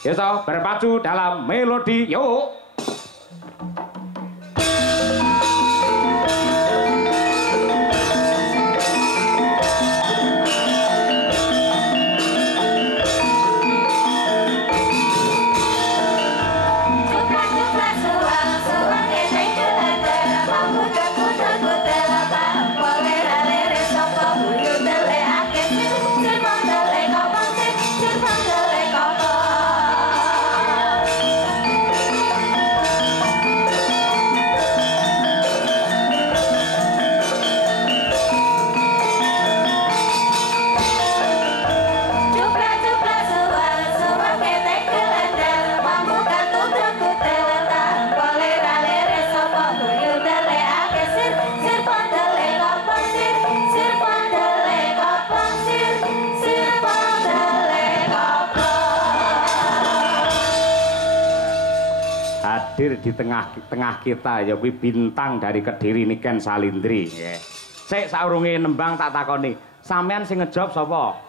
Ya toh, berpacu dalam melodi. Yuk. Hadir di tengah kita ya kuwi bintang dari Kediri Niken Salindri. Nggih. Sik saurunge nembang tak takoni, sampean sing ngejob sapa?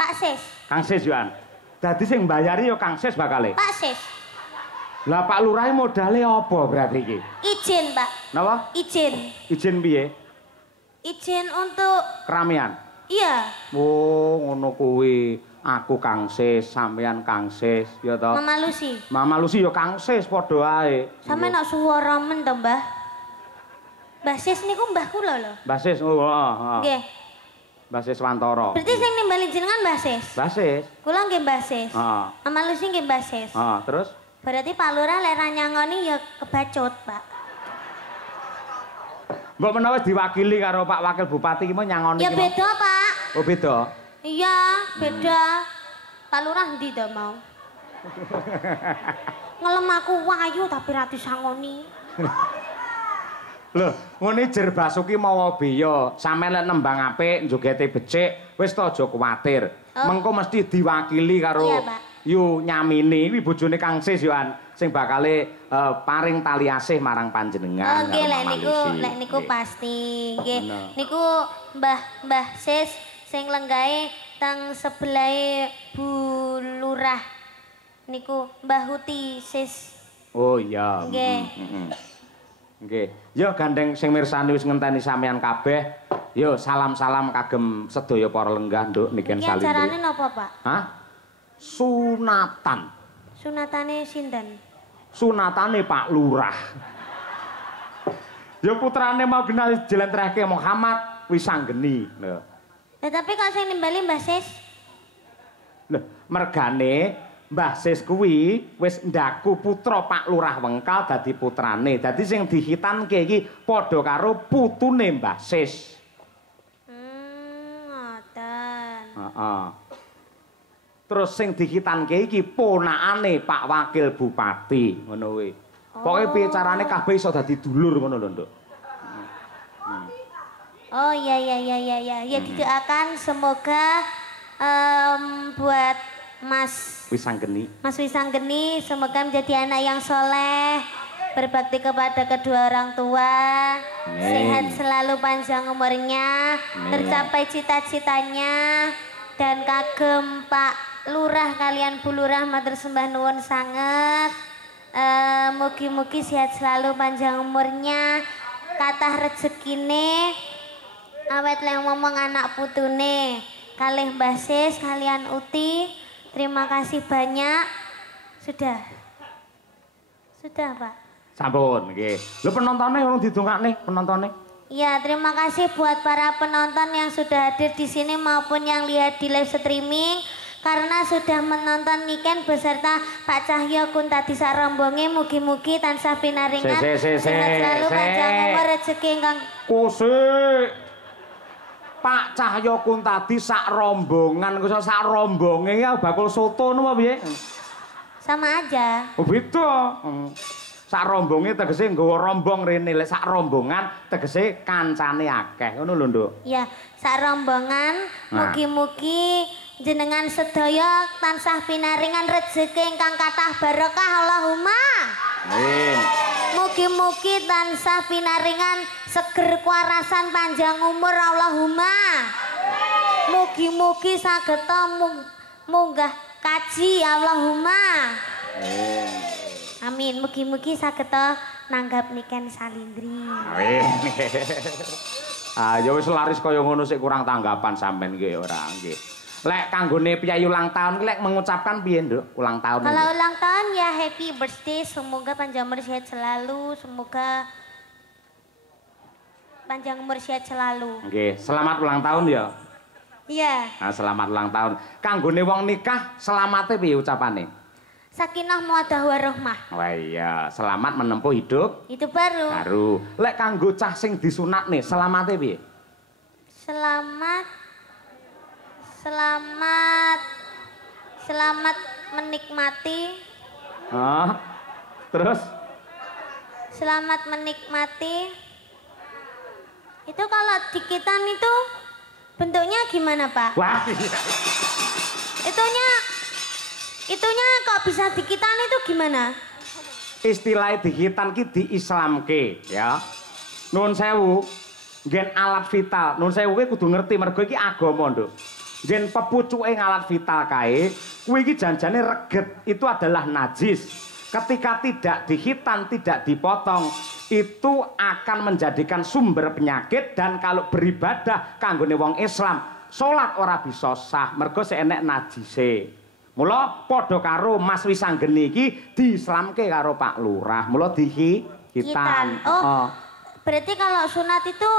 Pak Sis. Kang Sis Yohan. Dadi sing mbayari ya Kang Sis bakale. Pak Sis. Lah Pak Lurah modale apa berarti iki? Izin, Pak. Napa? Izin. Izin piye? Izin untuk Keramian. iya. Oh, ngono kuwi. Aku Kang Sis, sampean Kang Sis, ya toh. Mama Lucy. Mama Lucy ya Kang Sis padha ae. Sampe nak suara men to, Mbah. Mbah Sis niku mbah kula lho. Mbah Sis, oh, heeh. Nggih. Mbah Sis Wantara. Berarti sing nimbali jenengan Mbah Sis. Mbah Sis. Kula nggih Mbah Sis. Heeh. Mama Lucy nggih Mbah Sis. Heeh, terus Berarti Pak Lurah lek ra nyangoni ya kebacut, Pak. mbok menawa diwakili karo Pak Wakil Bupati ki mau nyangoni Ya ki mau? beda, Pak. Oh, beda. Iya, beda. Pak Lurah ndi to mau? Ngelem aku wayu tapi ra disangoni. Lho, ngene jer Basuki mawa beya. Sampeyan lek nembang apik, njogete becik, wis ta aja kuwatir. Mengko mesti diwakili karo Iya, Pak. Yu Nyamini, kuwi bojone Kang Sis Yohan sing bakale paring tali asih marang panjenengan. Nggih, lek niku pasti. Nggih. Niku Mbah Sis sing lenggahe teng sebelahe Bu Lurah. Niku Mbah Huti Sis. Oh iya. Nggih. Nggih. Yo gandeng sing mirsani wis ngenteni sampean kabeh. Yo salam-salam kagem sedaya para lenggah nduk Niken Salindri. Iki acarane napa, Pak? Hah? Sunatan. Sunatane sinten? Sunatane Pak Lurah. Ya putrane mau genal jelentrehke Muhammad Wisanggeni. Lho. Lah tapi kok sing nimbali Mbah Sis? Lho, mergane Mbah Sis kuwi wis ndaku putra Pak Lurah Wengkal dadi putrane. Dadi sing dihitanke iki padha karo putune Mbah Sis. Ngoten. Heeh. Terus sing dihitanke iki ponakane Pak Wakil Bupati, ngono kuwi. Pokoke piye carane kabeh iso dadi dulur ngono lho, Nduk. Oh iya. Ya didoakan semoga buat Mas Wisanggeni. Mas Wisanggeni semoga menjadi anak yang soleh, berbakti kepada kedua orang tua, sehat selalu panjang umurnya, tercapai cita-citanya, dan kagem Pak Lurah kalian Bu Lurah matur sembah nuwun sanget. Mugi-mugi sehat selalu panjang umurnya, kathah rezekine, awet lek ngomong anak putune kalih Mbah Sis kalian Uti. Terima kasih banyak. Sudah Pak. Sampun nggih. Lho penontonnya urung didongakne penontonnya. Ya, terima kasih buat para penonton yang sudah hadir di sini maupun yang lihat di live streaming. Karena sudah menonton Niken beserta Pak Cahyo Kuntadi Sarombonge, mugi-mugi tansah pinaringan sehat selalu panjang umur rezeki ingkang kusik. Pak Cahyo Kuntadi sak rombongan, sak rombonge ya bakul soto napa piye? sama aja. Oh beda. Sak rombonge tegese nggawa rombong rene, lek sak rombongan tegese kancane akeh. Ngono lho, Nduk. Ya, sak rombongan mugi-mugi jenengan sedaya tansah pinaringan rezeki ingkang kathah barokah Allahumma. Amin. Mugi-mugi tansah pinaringan seger kuarasan panjang umur Allahumma. Mugi-mugi sageta munggah kaji Allahumma. amin. Mugi-mugi saged nanggap Niken Salindri. Amin. Ah ya wis laris kaya ngono sik kurang tanggapan sampean nggih ora nggih. Lek kanggone piyayi ulang tahun lek mengucapkan piye, Nduk? Ulang tahun. Kalau ulang tahun ya happy birthday, semoga panjang umur sehat selalu, semoga panjang umur sehat selalu. Nggih, selamat ulang tahun ya. Iya. Nah, selamat ulang tahun. Kanggone wong nikah selamate piye ucapane? Sakinah mawaddah warahmah. Wah iya, selamat menempuh hidup Itu baru. baru. Lek kanggo cah sing disunat nih, selamate piye? Selamat menikmati. Oh, terus? Selamat menikmati. Itu kalau dikitan itu bentuknya gimana, Pak? Wah, iya. Itunya kok bisa dikitan itu gimana? Istilah dihitan ki diislamke ya. Nuwun sewu, nggen alat vital. Nuwun sewu kuwi kudu ngerti mergo iki agama, Nduk. Nggen pepucuke alat vital kae, kuwi iki janjane reget, itu adalah najis. Ketika tidak dihitan, tidak dipotong, itu akan menjadikan sumber penyakit dan kalau beribadah kanggone wong Islam, salat ora bisa sah mergo seenek najise. Mula padha karo Mas Wisanggeni iki diislamke karo Pak Lurah. Mula dihitan. Oh. Berarti kalau sunat itu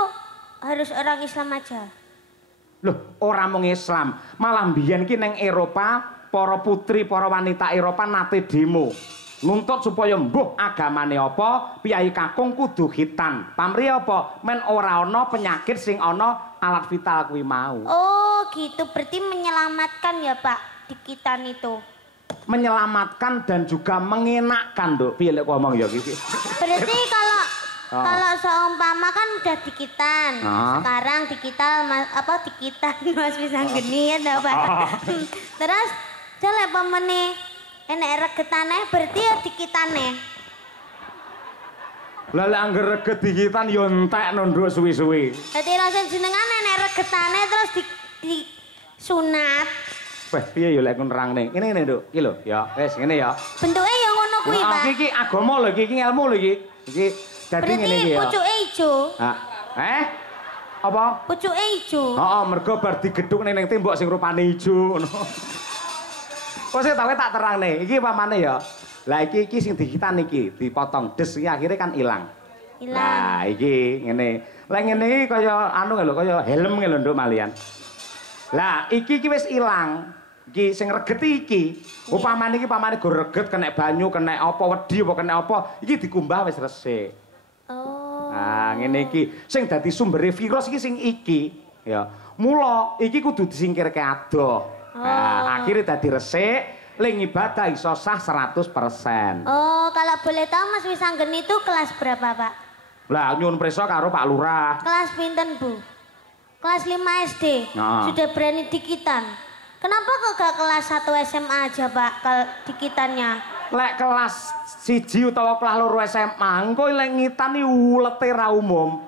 harus orang Islam aja. Loh, ora mung Islam, malah mbiyen ki ning Eropa, para putri, para wanita Eropa nate demo. Nuntut supaya mbuh agamane apa, piyai kakung kudu khitan. Pamrih apa? Men ora ana penyakit sing ana alat vital kuwi mau. Oh, gitu. Berarti menyelamatkan ya, Pak, dikitan itu. Menyelamatkan dan juga mengenakkan, Nduk. Piye lek ngomong ya iki? Berarti kalau seumpama kan udah dikitan. Sekarang dikitan Mas Wisanggeni ya, Pak. Terus jelek pemene enek regetane berarti ya dikitane. Lah lek angger reget dikitan ya entekno Nduk suwi-suwi. Dadi langsung jenengan enek regetane terus di sunat. Wes piye ya lek nerangne. Ngene Nduk, iki lho ya. Wes ngene ya. Bentuke ya ngono kuwi, Pak. Iki agama lho iki ilmu lho iki. Iki dadi ngene iki ya. Berarti pucuke ijo. Apa? Pucuke ijo. Heeh, mergo bar digedhuk ning tembok sing rupane ijo ngono. Kok sing tak terangne. Iki pamane ya. Lah iki sing dikitan iki, dipotong des iki akhirnya kan ilang. Nah, iki ngene. Lah ngene iki kaya anu lho, kaya helm lho Nduk malian. Lah iki wis ilang. Iki sing reget iki. Upamane iki pamane go reget kena banyu, kena apa wedi apa kena apa, iki dikumbah wis resik. Oh. Nah, ngene iki sing dadi sumbere virus iki sing iki ya. Mula iki kudu disingkirke adoh. Nah, akhirnya dadi resik, ling ibadah iso sah 100%. Oh, kalau boleh tahu Mas Wisanggeni itu kelas berapa, Pak? Lah nyuwun prisa karo Pak Lurah. Kelas pinten, Bu? Kelas 5 SD. Sudah berani dikitan. Kenapa kok gak kelas 1 SMA aja, Pak, dikitannya? Lek kelas 1 utawa kelas 2 SMA, engko lek ngitan iki ulete ra umum.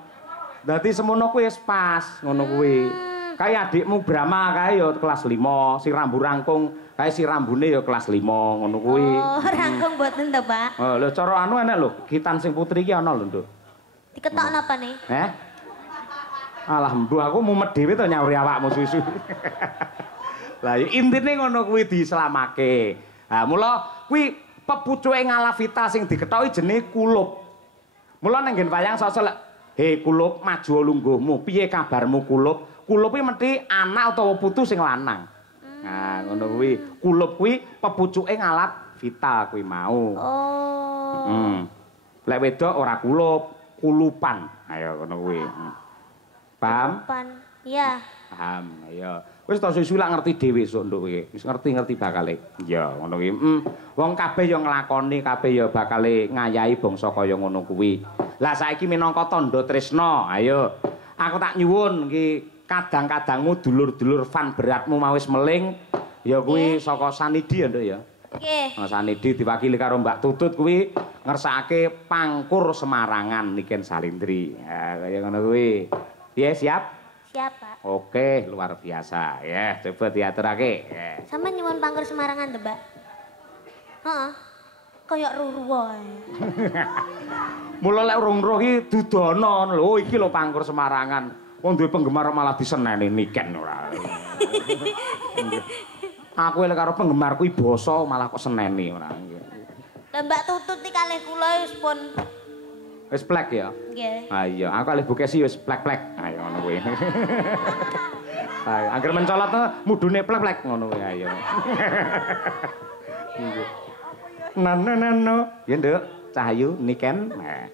Dadi semono kuwi wis pas, ngono kuwi. Kayak adikmu Brahma kae ya kelas 5, si rambu rangkung kae si rambune ya kelas 5 ngono kuwi. Oh, rangkung mboten to, Pak. Oh, lho cara anu enek lho, kitan sing putri iki ana lho, Nduk. Diketok napa nih? Alah mbuh aku mumet dhewe to nyauri awakmu susu. Lah ya intine ngono kuwi dislamake. Ha mula kuwi pepucuke ngalafita sing diketoki jenenge kulup. Mula ning nggen wayang sosok he kulup maju lungguhmu, piye kabarmu kulup? Kulup kuwi mesti anak utawa putu sing lanang. Nah, ngono kuwi. Kulup kuwi pepucuke ngalat vital kuwi mau. Oh. Lek wedok ora kulup, kulupan. Ayo ngono kuwi. Paham? Kulupan. Iya. Paham. Ayo. Wis to susu lak ngerti dhewe sok nduk kowe. Wis ngerti bakale. Iya, ngono kuwi. Wong kabeh ya nglakoni, kabeh ya bakale ngayahi bangsa kaya ngono kuwi. Lah saiki minangka tandha tresna, ayo. Aku tak nyuwun iki kadang-kadangmu dulur-dulur fan beratmu mau wis meling ya kuwi saka Sanidi ya Nduk ya. Nggih. Sanidi diwakili karo Mbak Tutut kuwi ngersakake pangkur Semarangan Niken Salindri. Ya kaya ngono kuwi. Piye siap? Siap, Pak. Oke, luar biasa. Ya, coba diaturake. Sama nyuwun pangkur Semarangan to, Mbak? Heeh. Kayak ruruh. Mula lek urung roh iki dudono lho iki lho Pangkur Semarangan. Wong duwe penggemar malah diseneni niken ora. Aku lek karo penggemarku iki basa malah kok seneni ora. Lah Mbak Tutut iki kalih kula wis pun wis plek ya? Nggih. Ah iya, aku kalih Bukesi wis plek-plek. Ayo ngono kuwi. Ayo, angger mencolot mudune plek-plek ngono kuwi ayo. Nano. Ya, Nduk. Cahayu niken. Nah.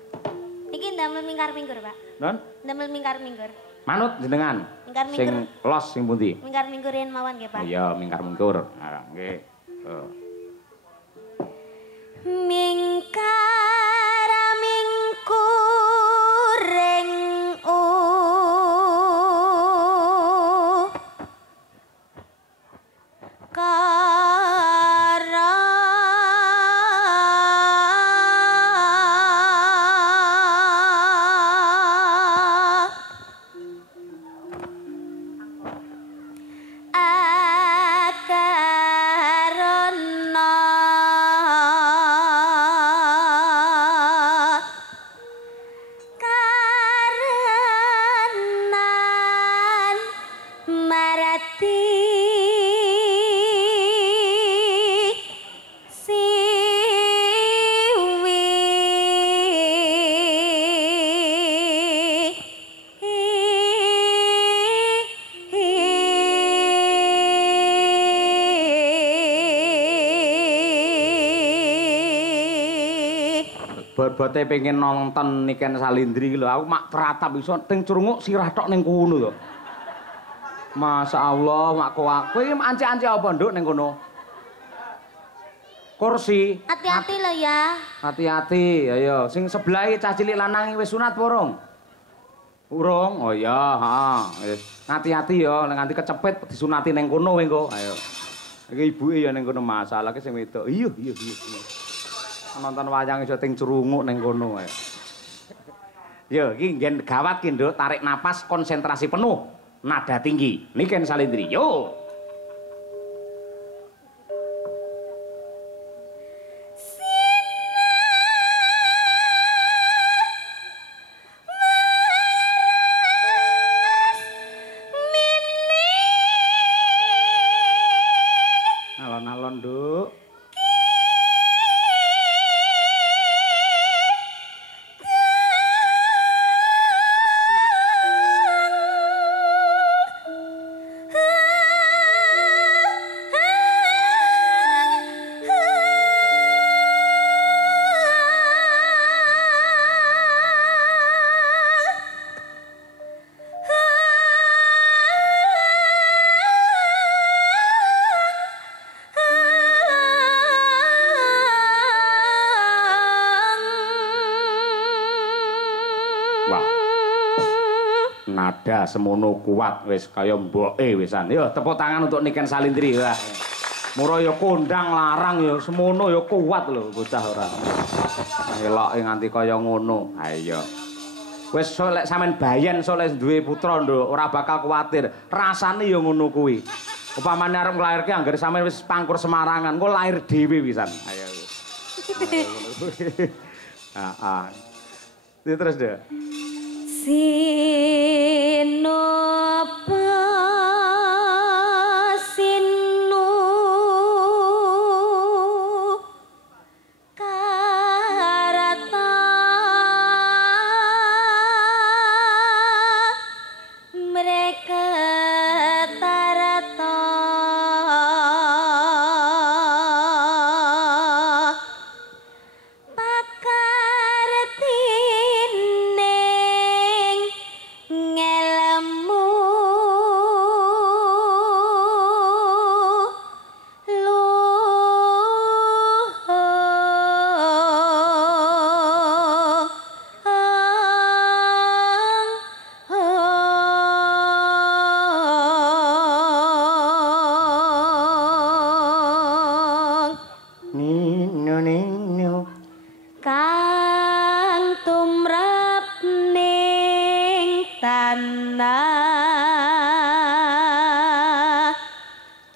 Iki ndamel mingkar-minggur, Pak. Non? Ndamel mingkar-minggur. Manut jenengan. Mingkar-minggur. Sing los sing pundi? Mingkar-minggurin mawon nggih, Pak. Iya, mingkar-mingkur. Nah, nggih. Mingkar-mingkuring Bote pengen nonton Niken Salindri lho, aku mak teratap iso teng crunguk sirah tok ning kono to. Masya Allah, mak kowe iki anci-anci apa nduk ning kono? Kursi. Hati-hati lho ya. Hati-hati, ayo. Sing sebelah cah cilik lanang wis sunat apa urung? Urung. Oh iya, heeh. Wis. Hati-hati ya, nek nganti kecepit disunati ning kono kowe engko. Ayo. Iki ibuke ya ning kono masalah ki sing wedok. Iya. Nonton wayang iso teng crunguk ning kono ae. Yo, iki nggen gawat ki, Nduk, tarik napas konsentrasi penuh, nada tinggi. Niken Salindri. Yo. Alon-alon, Nduk. Nada semono kuat wis kaya mboke wisan. Yo tepuk tangan untuk Niken Salindri. Wah. Mura ya kondang larang ya semono ya kuat lho bocah ora. Eloke nganti kaya ngono. Ha iya. Wis lek sampean bayen soleh duwe putra nduk ora bakal kuwatir. Rasane ya ngono kuwi. Upamane arep nglairke anggere sampean wis Pangkur Semarangan, engko lair dhewe wisan. Ayo. Heeh. Terus deh. Sinopa sinu karata mereka tarata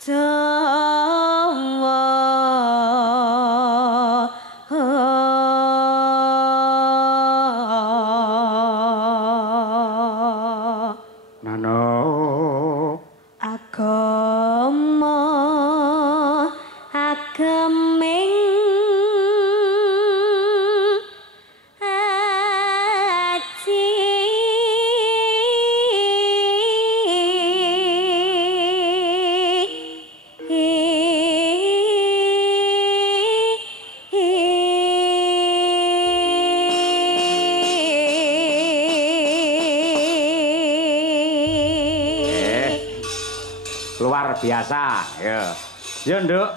Jawa biasa. Ya. Ya, Nduk.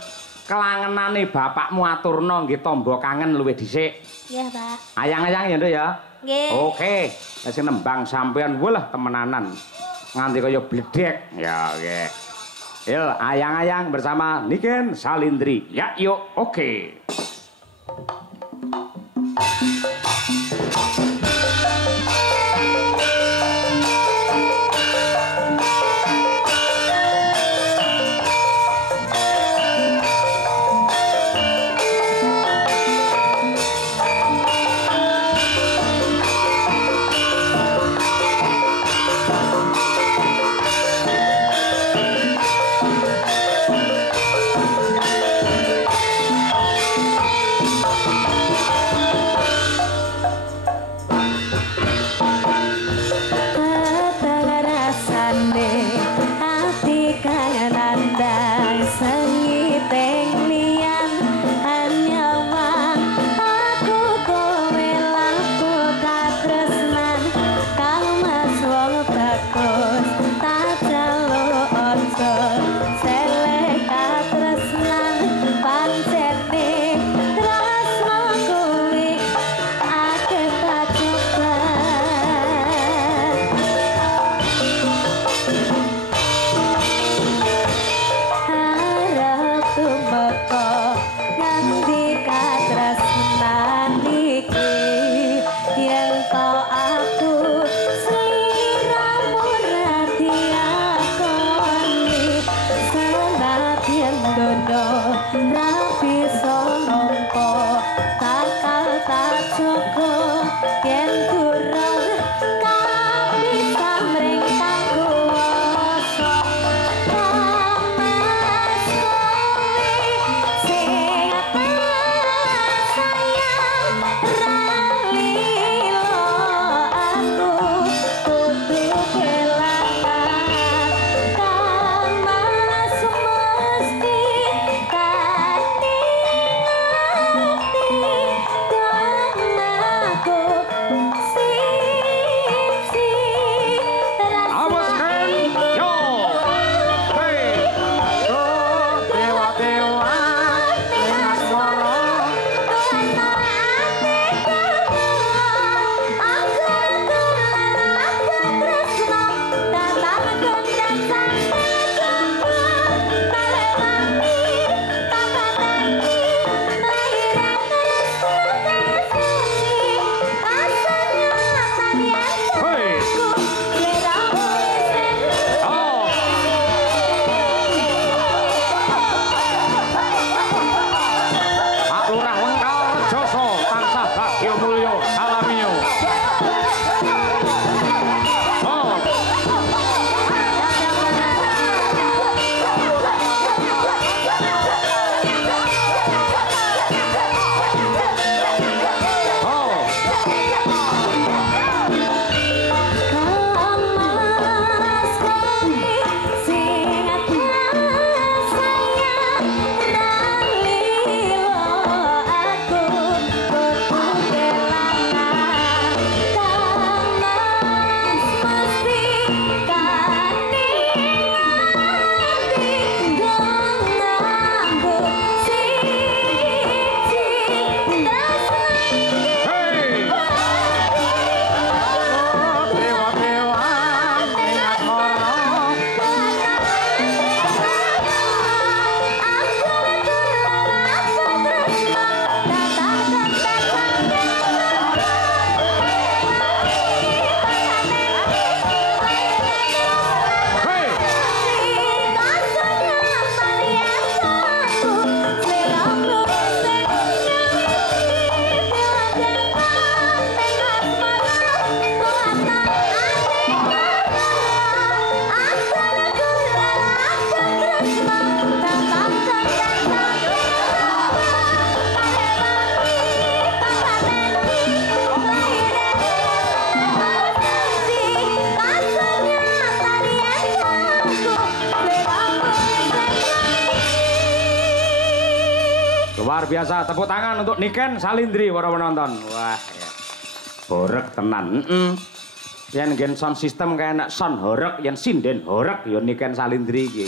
Kelangenane bapakmu aturna nggih tamba kangen luwih dhisik. Iya, Pak. Ayang-ayang ya, Nduk ya. Nggih. Oke. Wis nembang sampean walah temenanan. Nganti kaya bledek. Ya, oke. Yuk, ayang-ayang bersama Niken Salindri. Ya, yuk. Oke. Luar biasa, tepuk tangan untuk Niken Salindri para penonton. Wah, ya. Borek tenan. Yen nggen sound system kaya nek sound horeg yen sinden horeg ya niken salindri iki.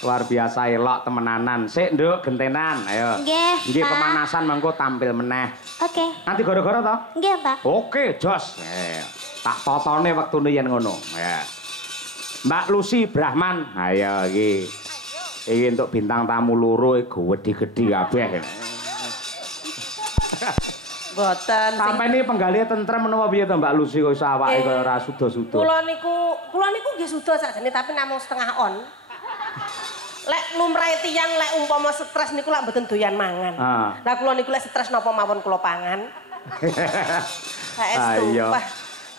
Luar biasa elok temenanan. Sik Nduk gentenan ayo. Nggih. Nggih pemanasan mengko tampil meneh. Oke. Nanti gara-gara to? Nggih, Pak. Oke, jos. Tak totone wektune yen ngono. Ya. Mbak Lucy Brahman. Ayo iki. Iki untuk bintang tamu loro gedhi-gedhi kabeh. Mboten. Sampai ini penggali tentrem menapa piye to Mbak Lucy kok iso awake kaya ora suda-suda. Kula niku nggih suda sakjane tapi namung setengah on. Lek lumrahe tiyang lek umpama stres niku lak mboten doyan mangan. Lah kula niku lek stres napa mawon kula pangan. Saestu. Wah.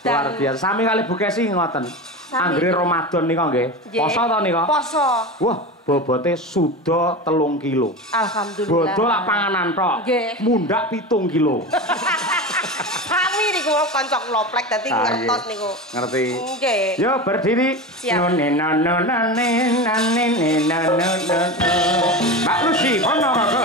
Luar biasa. Sami kali Bu Kesi ngoten. Anggere Ramadan nika nggih. Poso to nika? Poso. Wah, bobote suda 3 kilo. Alhamdulillah. Bodol lak panganan tok. Nggih. Mundak 7 kilo. Sami niku kanca kula plek dadi ngertos niku. Ngerti. Nggih. Yo berdiri. Siap. Mbak Lucy Ponorogo.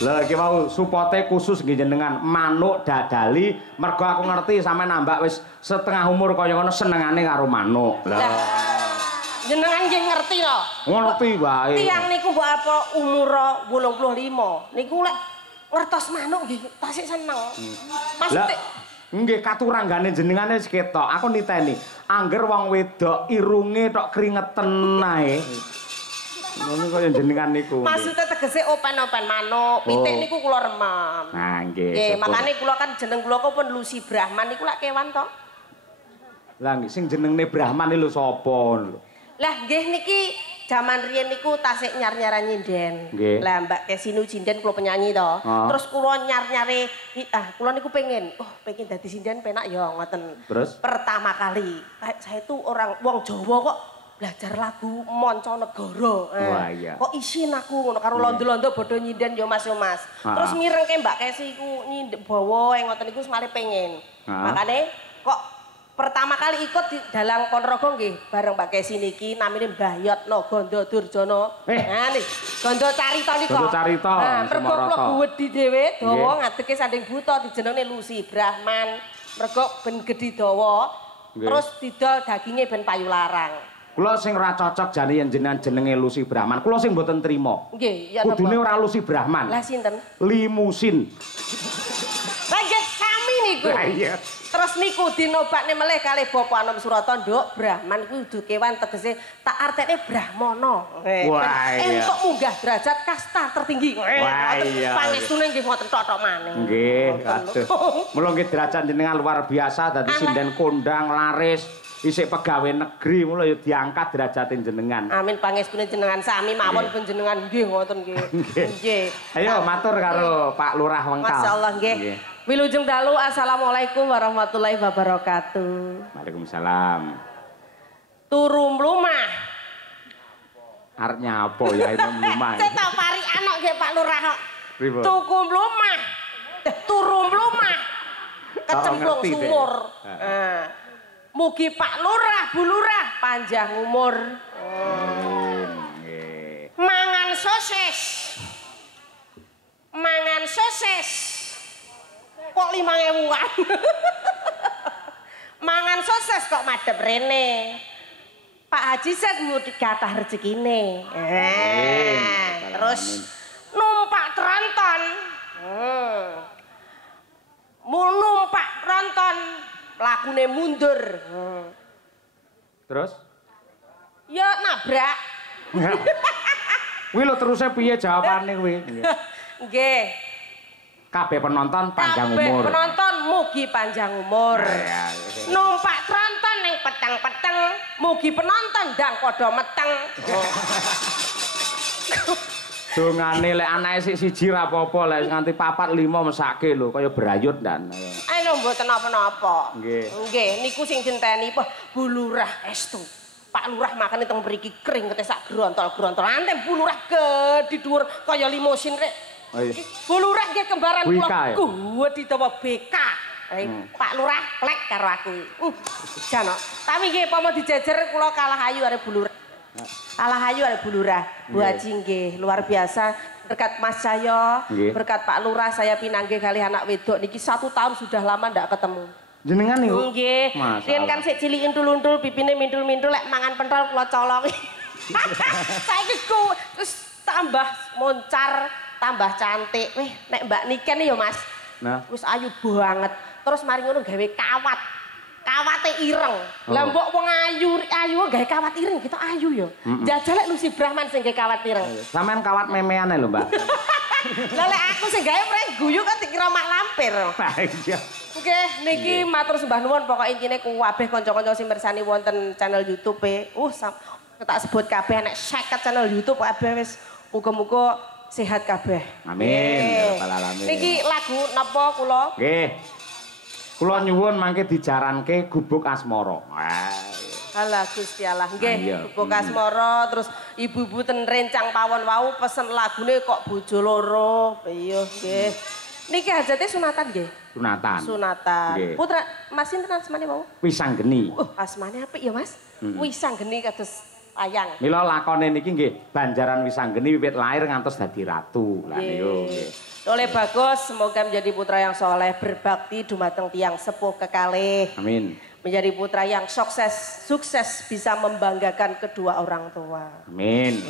Lah iki mau supote khusus nggih jenengan manuk dadali mergo aku ngerti sampe nambah wis setengah umur kaya ngono senengane karo manuk. Lah jenengan nggih ngerti to? Ngerti wae. Tiyang niku mbok apa umur 85 niku lek ngertos manuk nggih tasik seneng. Maksudnya nggih katuranggane jenengane wis ketok. Aku niteni angger wong wedok irunge tok kringeten ae. Ngono kaya jenengan niku. Maksudnya tegese open-open manuk, pitik niku kula remem. Nah, nggih. Nggih, makane kula kan jeneng kula kok pun Lucy Brahman niku lak kewan to. Lah sing jenenge Brahman lho sapa lho? Lah nggih niki jaman riyen niku tasik nyar-nyaran nyinden. Lah Mbak Kesinu Cinden kula penyanyi to. Terus kula nyar-nyare kula niku pengen dadi sinden penak ya ngoten. Terus pertama kali saya tuh orang wong Jawa kok belajar lagu Mancanegara. Wah iya. Kok isin aku ngono karo londo-londo bodho nyinden yo Mas yo Mas. Terus mirengke Mbak Kesi ku nyindek bawa ngoten niku semale pengen. Makane kok pertama kali ikut di dalang Ponorogo nggih bareng Mbak Kesi niki namine Mbah Yotno Gondo Durjono. Nah niki Gondo Carita nika. Gondo Carita. Nah, mergo kula gedhi dhewe dawa ngadeke sanding buta dijenenge Lucy Brahman. Mergo ben gedhi dawa. Terus didol daginge ben payu larang. Kula sing ora cocok jane yen jenenge Lucy Brahman. Kula sing mboten trima. Nggih, ya napa? Kudune ora Lucy Brahman. Lah sinten? Limusin. Lah nggih sami niku. Lah iya. Terus niku dinobakne melih kalih Bapak Anom Surata Nduk Brahman kuwi dudu kewan tegese tak artene Brahmana. Wah iya. Entuk munggah derajat kasta tertinggi. Wah iya. Pangestune nggih ngoten tok maneh. Nggih, aduh. Mula nggih derajat jenengan luar biasa dadi sinden kondang laris. Isik pegawai negeri mula ya diangkat derajatin jenengan. Amin pangestune jenengan sami mawon panjenengan nggih ngoten nggih. Nggih. Ayo matur karo Pak Lurah Wengkal. Masyaallah nggih. Wilujeng dalu assalamualaikum warahmatullahi wabarakatuh. Waalaikumsalam. Turu mlumah. Arep nyapa ya ini mlumah. Cetok pari anak nggih Pak Lurah kok. Pripun? Tuku mlumah. Turu mlumah. Kecemplung sumur. Mugi Pak Lurah, Bu Lurah panjang umur. Mangan sosis. Mangan sosis. Kok 5.000-an? Mangan sosis kok madhep rene. Pak Haji set mudik kathah rezekine. Terus numpak tronton. Numpak tronton. Lakune mundur. Terus? Ya nabrak. Kuwi lho teruse piye jawabane kuwi? Nggih. Kabeh penonton panjang umur. Kabeh penonton mugi panjang umur. Numpak tronton ning peteng-peteng, mugi penonton ndang padha meteng. Dongane lek anake sik siji ra apa-apa lek nganti 4 5 mesake lho kaya brayut ndan. Ayo mboten napa-napa. Nggih. Nggih, niku sing dinteni Bu Lurah estu. Pak Lurah makane teng mriki kering kete sak grontol-grontol. Antem Bu Lurah gedhi dhuwur kaya limusin rek. Oh iya. Bu Lurah nggih kembaran Wika, kula. ya? Kuwe ditawa BK. Pak Lurah plek karo aku. Jano. Tapi nggih pomo dijejer kula kalah ayu arek Bu Lurah. Kalah ayu arek Bu Lurah. Bu Haji nggih luar biasa. Berkat Mas Cahyo, berkat Pak Lurah saya pinanggih kali anak wedok niki 1 tahun sudah lama ndak ketemu. Jenengan niku? Nggih. Riyen kan sik cilik untul-untul pipine mindul-mindul lek mangan pentol kula colongi. Saiki ku terus tambah moncar, tambah cantik. Weh, nek Mbak Niken ya Mas. Nah, wis ayu banget. Terus mari ngono gawe kawat. Kawate ireng. Lah mbok wong ayu gawe kawat ireng kita ayu ya. Jajal lek Lucy Brahman sing gawe kawat ireng. Sampean kawat memeane lho, Mbak. Lah lek aku sing gawe mreng guyu kan dikira mak lampir. Nah, iya. Oke, niki matur sembah nuwun pokok intine kabeh kanca-kanca sing mirsani wonten channel YouTube tak sebut kabeh nek 50 channel YouTube kabeh wis muga-muga sehat kabeh. Amin. Ya rabbal alamin. Niki lagu napa kula? Nggih. Kula nyuwun mangke dijaranke Gubuk Asmara. Alah Gusti Allah. Nggih, Gubuk Asmara terus ibu-ibu ten rencang pawon wau pesen lagune kok bojo loro. Iya, nggih. Niki hajate sunatan nggih. Sunatan. Putra Mas sinten asmane wau? Wisanggeni. Asmane apik ya Mas? Wisanggeni kados ayang. Mila lakone niki nggih Banjaran Wisanggeni wiwit lahir ngantos dadi ratu. Lah niku nggih. Oleh bagus, semoga menjadi putra yang soleh, berbakti dumateng tiang sepuh kekalih. Amin. Menjadi putra yang sukses bisa membanggakan kedua orang tua. Amin.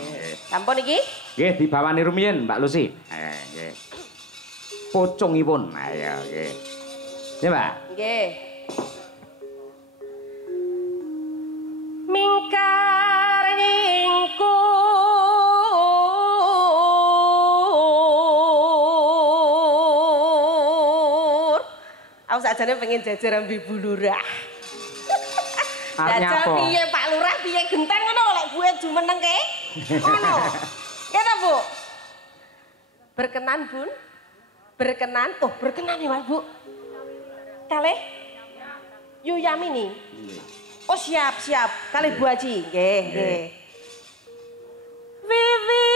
Sampun iki? Nggih, dibawani rumiyin Mbak Lucy. Nggih. Pucungipun. Ayo nggih. Ya, Mbak. Nggih. Mingkar nyingku aku sakjane pengen jajar ambi Bu Lurah. Jajal piye Pak Lurah piye genteng ngono lek buet jumeneng ke? Ngono. Kene Bu. Berkenan Bun? Berkenan? Oh, berkenan ya Mas Bu. Kalih Yuyamini. Oh, siap. Kalih Bu Haji. Nggih. Vivi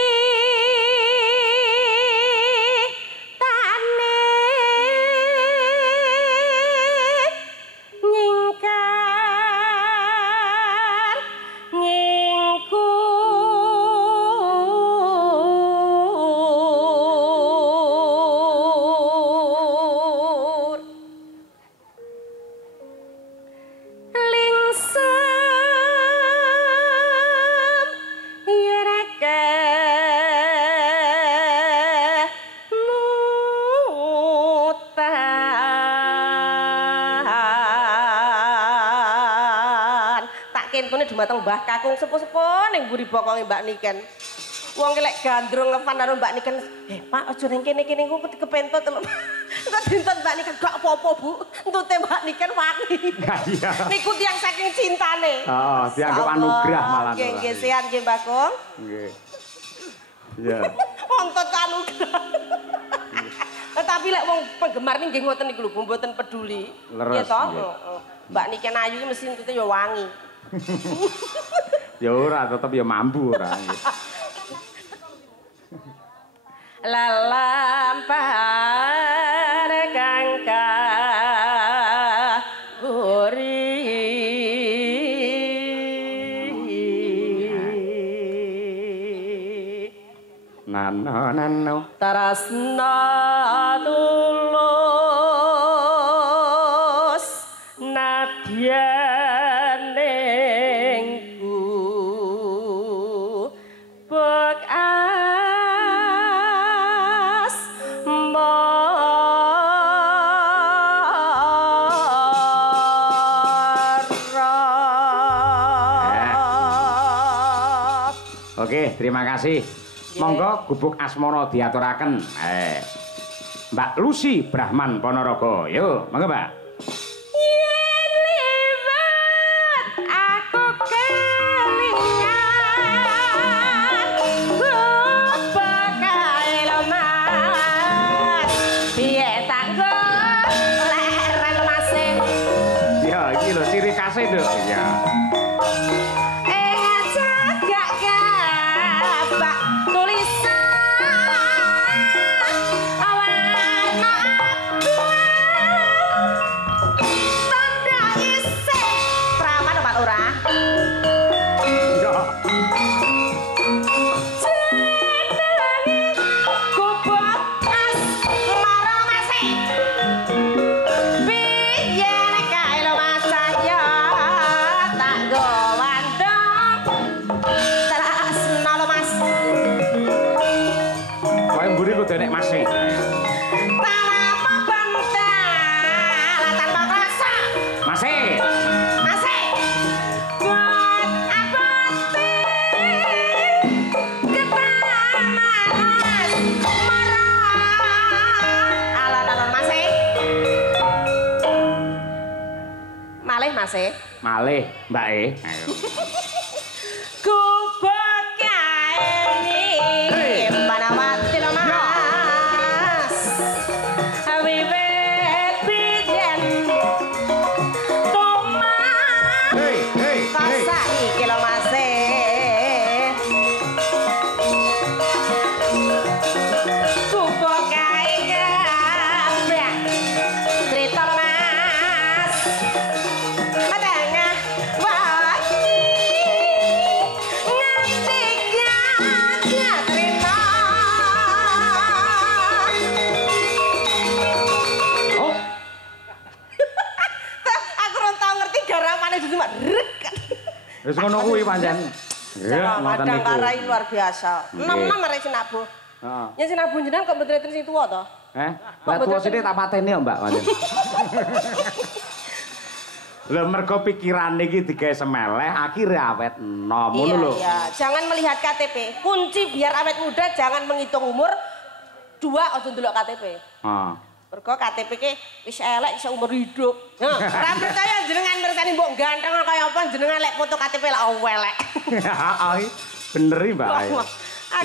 dumateng Mbah Kakung sepuh-sepuh ning mburi bokonge Mbak Niken. Wong ki lek gandrung ngepan karo Mbak Niken, Pak aja ning kene ku kepentut lho." Kok dinten Mbak Niken gak apa-apa, Bu. Entute Mbak Niken wangi. Iya. Niku tiyang saking cintane. Heeh, dianggap anugerah malah. Nggih, sehat nggih, Mbak Kong. Nggih. Iya. Ontot anugerah. Tetapi lek wong penggemar nggih ngoten niku lho, mboten peduli. Nggih to? Mbak Niken ayu ki mesti entute ya wangi. Ya ora, tetep ya mampu ora. Lalampar kangka gori nano tarasna tulus nadyanengku bekas Oke, terima kasih. Monggo Gubuk Asmara diaturaken. Mbak Lucy Brahman Ponorogo. Yo, monggo Mbak. Yen liwat aku kelingan gubuk kae lemas piye tak leren mase. Ya, iki lho ciri khase, Nduk. Ya. Ayo mburi kudu enek Mas. Tanapa bantal tanpa rasa. Mas. Buat abate ketamas marah. Alon-alon Mas. Malih Mas. Malih, Mbak E. Ayo. Kubuk kae Manawati lo Mas. Wiwit biyen Tumas. Hei. Saiki lo Mas. Kubuk kae kabeh crita lo Mas. Adanya wani nganti gajah trima. Oh, Aku ora tau ngerti garamane dudu mak rek. wis ngono kuwi pancen. Ya, ngoten Kadang niku. karai luar biasa. Enem-enem arek sinabuh. Heeh. Yen sinabuh jenengan kok mboten sing tuwa to? Lah tuwa sithik tak pateni ya, Mbak. Lah mergo pikirane iki digawe semeleh, akhire awet enom ngono lho. Iya, jangan melihat KTP. Kunci biar awet muda jangan menghitung umur. Dua aja ndelok KTP. Heeh. Mergo KTP ki wis elek iso umur hidup. Ora percaya jenengan mirsani mbok ganteng kaya apa jenengan lek foto KTP lah elek. Heeh. Bener iki, Mbak. Ayo.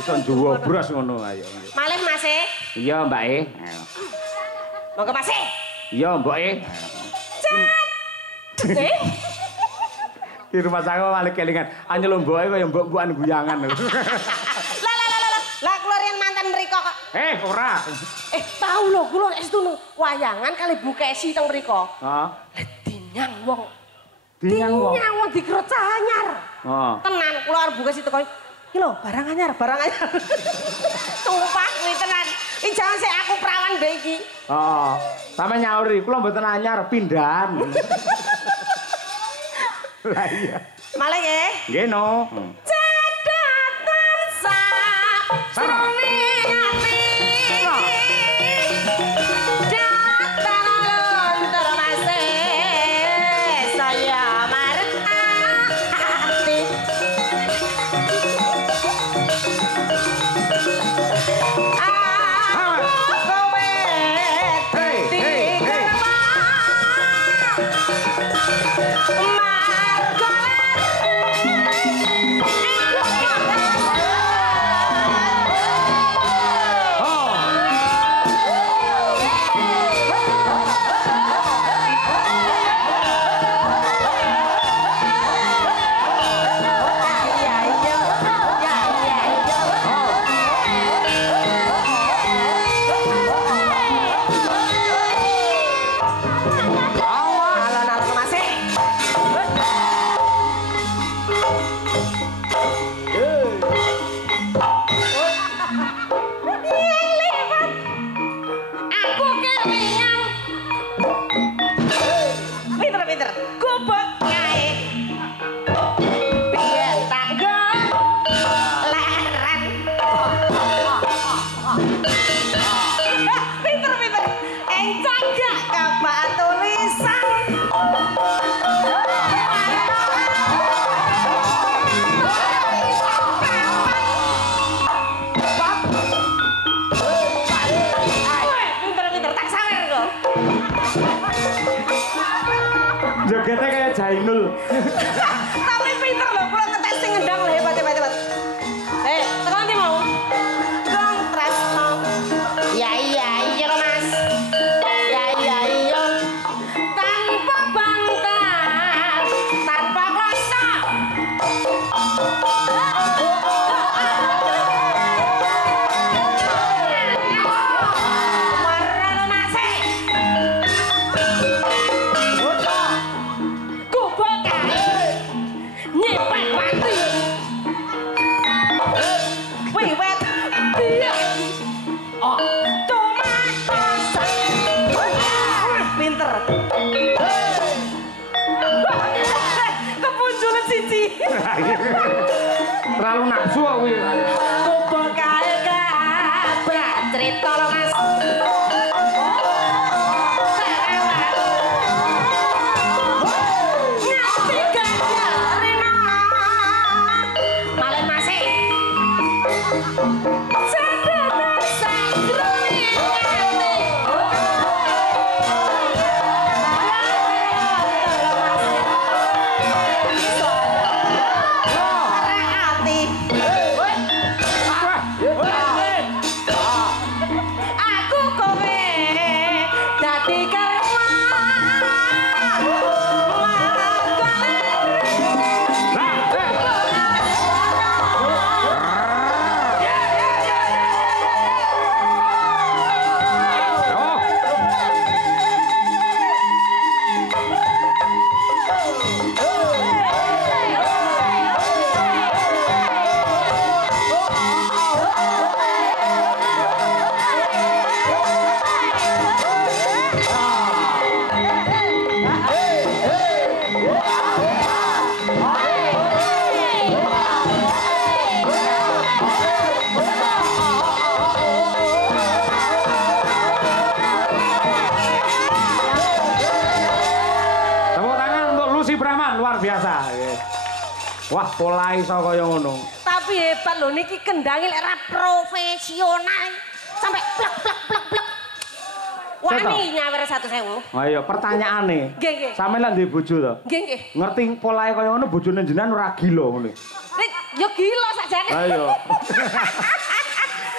Iso nduwa bros ngono ayo. Malih Mas. Iya, Mbak E. Ayo. Monggo Mas. Iya, Mbok E. Di rumah saya malah kelingan. Hanya lo mbok kaya mbok-mbokan guyangan. Lah kula riyen mantan mriko kok. Ora. Tahu lho kula estu wayangan kali Bu Kesi teng mriko. Heeh. Lah dinyang wong. Dinyang wong. Dinyang wong dikira cah anyar. Heeh. Tenan kula arep Bu Kesi teko. Iki lho barang anyar. Sumpah kuwi tenan. Iki jangan sik aku perawan mbek iki. Heeh. Sampe nyauri kula mboten anyar pindahan. Lah iya. Malah nggih. Nggih no. Cadatan srone ati. Datan lontor Mas. Saya marep ati. Jogetnya kayak Jainul. Tapi pinter loh, kula ngetes sing ngendang lho hebat. Tekan ndi mau? Dong Tresno. Ya iya lho Mas. Ya iya. Tanpa bantal, tanpa kuasa. Marah lho Mas. Nyepet mati. Wiwet biar. Oh, cuma pasang. Pinter. Kepunculan siji. Terlalu nafsu kuwi. Kubur kae kabeh. cerita lho Mas. Wah, pola iso kaya ngono. Tapi hebat lho niki kendange lek ra profesional. Sampai plek plek plek plek. Wani nyawer 1.000. Ayo, pertanyaane. Nggih, nggih. Sampe lan duwe bojo to? Nggih, nggih. Ngerti polahe kaya ngono bojone jenengan ora gila ngono. Yo gila sakjane. Ayo.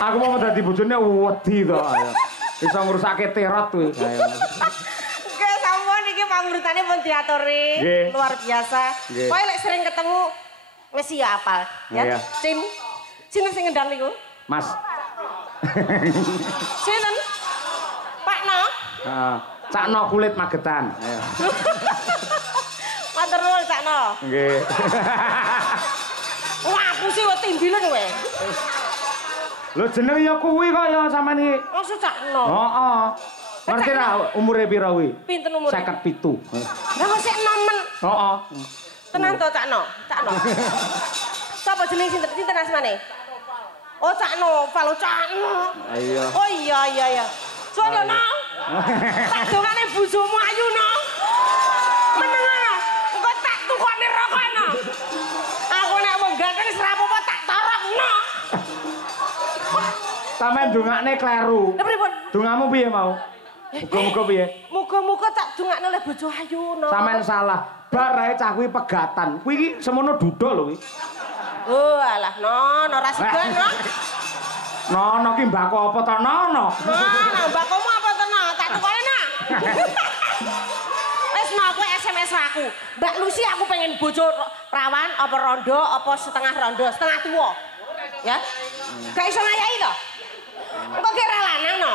Aku mau dadi bojone wedi to, ayo. Iso ngrusake terot kuwi. Ayo. Iki pangurutane pun diaturi, luar biasa. Kowe lek sering ketemu wis ya apal, ya. Sinten sing ngendang niku? Mas. Sinten? Pak No? Heeh. Cak No kulit Magetan. Ayo. Matur nuwun Cak No. Nggih. Wah, pusi kok timbilen kowe. Lho jeneng ya kuwi kok ya sampean iki. Maksud Cak No? Heeh. Ngerti ra umure pira kuwi? Pinten umure? 57. Lah kok sik nomen. Heeh. Tenan to Cak No? Cak No. Sapa jeneng sinten asmane? Oh Cak No, Valo Cak No. Ayo. Oh iya. Suwun yo No. Tak dongane bojomu ayu No. Meneng ana. Engko tak tukokne rokok No. Aku nek wong ganteng wis ra apa-apa tak torok No. Sampeyan dongakne kleru. Lha pripun? Dongamu piye mau? Muga-muga piye? Muga-muga tak dongakne oleh bojo ayu No. Sampeyan salah. Bar ae cah kuwi pegatan. Kuwi iki semono duda lho kuwi. Oh alah No ra sida No. Nono ki mbako apa to Nono? Nah, mbakomu apa to No? Tak tukone No. Wis No kowe SMS aku. Mbak Lucy aku pengen bojo perawan apa rondo apa setengah rondo, setengah tua. Ya. Gak iso ngayahi to? Engko kira lanang No.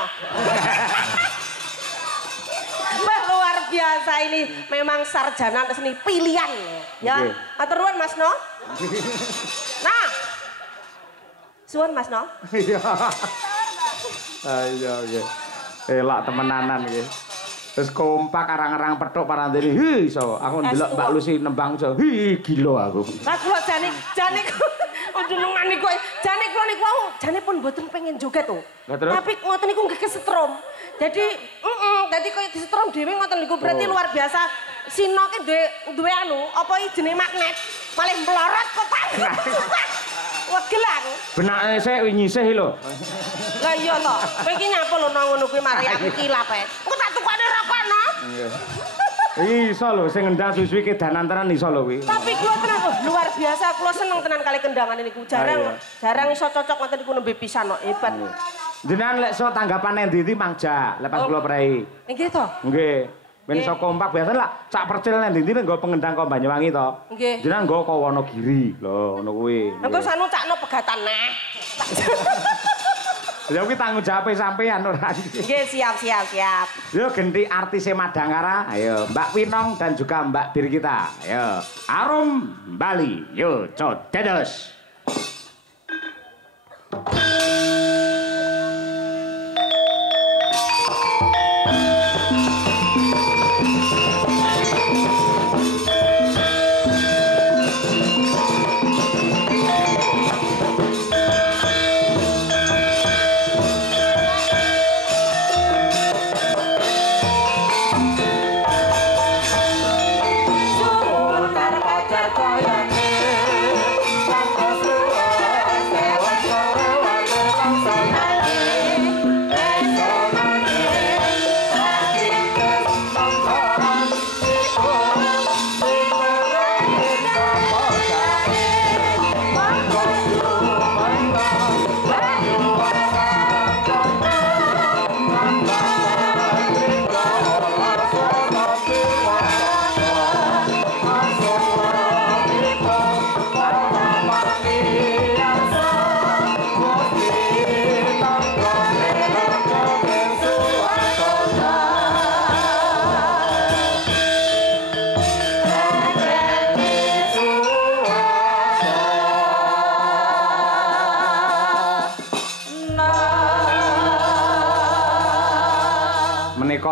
Wah, luar biasa ini memang sarjana seni pilihan ya. Matur nuwun Mas No. Nah. Suwun Mas No. Iya. Ayo nggih. Elak temenanan nggih. Terus kompak arang-arang petuk parandene. Hi iso. Aku ndelok Mbak Lucy nembang iso. Hi gila aku. Lah kula jane jenengan niku jane kula niku jane pun mboten pengen joget to. Tapi ngoten niku nggih kesetrum. Jadi dadi koyo disetrum dhewe ngoten niku berarti luar biasa. Sino ki duwe anu apa iki jenenge magnet. Malah mlorot kok tak. Wegel aku. Benake sik nyisih lho. Lah iya to. Kowe iki nyapa lho ngono kuwi mari aku kilap ae. Engko tak tukane rokok no. Nggih. Iso lho sing ngendang suwi-suwi kedanan tenan iso lho kuwi. Tapi kula tenan luar biasa kula seneng tenan kali kendangan niku. Jarang iso cocok ngoten niku nembe pisan kok hebat. Jenengan lek sok tanggapane ndi mangja lepas kula prei. Nggih to? Nggih. Ben iso kompak biasa lah sak percil nang ndi nggo pengendang kok Banyuwangi to. Nggih. Jenengan nggo kok Wonogiri lho ngono kuwi. Engko sanu cakno pegatan neh. Ya kuwi tanggung jawab sampean ora. Nggih, siap. Yo genti artise Madangkara. Ayo Mbak Winong dan juga Mbak Birgita. Ayo Arum Bali. Yo codedos.